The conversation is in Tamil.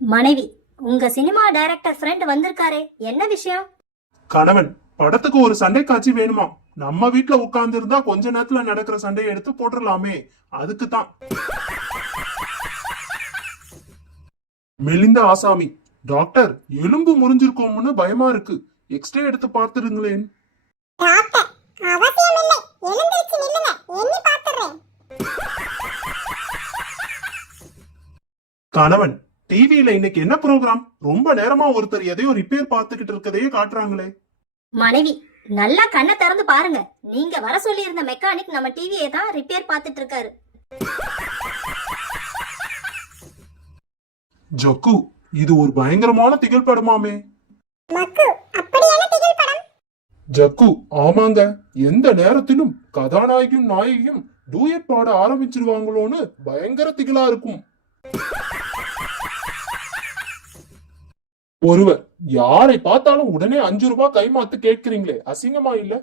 மனைவி, உங்க சினிமா டைரக்டர் ஃப்ரெண்ட் வந்திருக்காரே, என்ன விஷயம்? கணவன், படத்துக்கு ஒரு சண்டை காட்சி வேணுமா? நம்ம வீட்ல உட்கார்ந்து இருந்தா கொஞ்ச நேரத்துல நடக்கிற சண்டையை எடுத்து போட்டுடலாமே, அதுக்கு தான். மெலிந்த ஆசாமி, டாக்டர் எலும்பு முறிஞ்சிருக்கோம்னு பயமா இருக்கு, எக்ஸ்ரே எடுத்து பார்த்துருங்களேன். டாக்டர், அவசியமில்லை. எழுந்திருச்சு நில்லுங்க, எண்ணி பார்த்துறேன். கணவன், டிவியில இன்னைக்கு என்ன ப்ரோக்ராம்? ரொம்ப நேரமா ஒருத்தர் எதையோ ரிப்பேர் பார்த்துக்கிட்டு இருக்கதையே காட்டுறாங்களே. மனைவி, நல்லா கண்ணை திறந்து பாருங்க. நீங்க வர சொல்லி இருந்த மெக்கானிக் நம்ம டிவியை தான் ரிப்பேர் பார்த்துட்டு இருக்காரு. ஜக்கு, இது ஒரு பயங்கரமான திகில் படமாமே. மக்கு, அப்படியான திகில் படம்? ஜக்கு, ஆமாங்க. எந்த நேரத்திலும் கதாநாயகியும் நாயகியும் டூயட் பாட ஆரம்பிச்சிருவாங்களோன்னு பயங்கர திகிலா இருக்கும். ஒருவர் யாரை பார்த்தாலும் உடனே 5 ரூபாய் கைமாத்து கேட்கிறீங்களே, அசிங்கமா இல்ல?